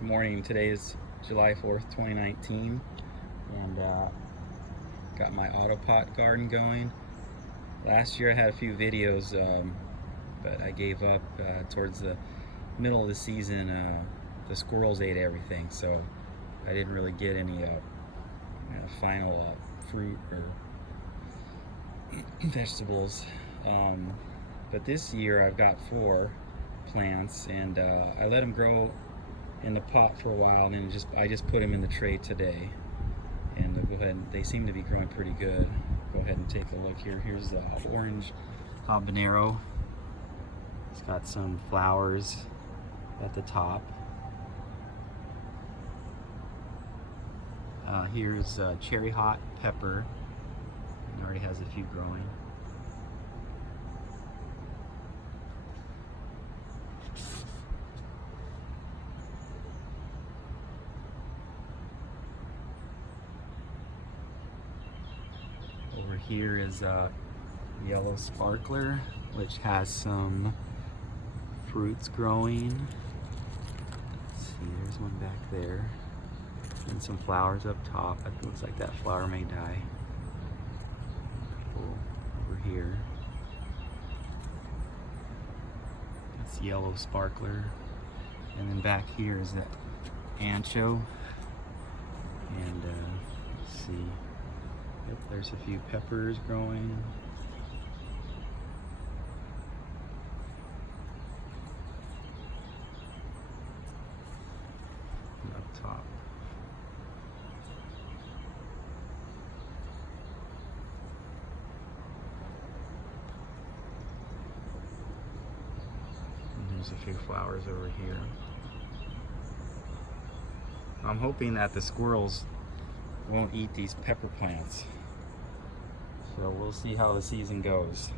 Good morning. Today is July 4th, 2019, and got my Autopot garden going. Last year I had a few videos, but I gave up towards the middle of the season. The squirrels ate everything, so I didn't really get any final fruit or vegetables. But this year I've got 4 plants, and I let them grow in the pot for a while, and then I just put them in the tray today. And go ahead, they seem to be growing pretty good. Go ahead and take a look here. Here's the orange habanero. It's got some flowers at the top. Here's cherry hot pepper. It already has a few growing. Over here is a yellow sparkler, which has some fruits growing. Let's see, there's one back there. And some flowers up top. It looks like that flower may die. Over here. That's yellow sparkler. And then back here is that ancho. And let's see. Yep, there's a few peppers growing. And up top. And there's a few flowers over here. I'm hoping that the squirrels won't eat these pepper plants. So we'll see how the season goes.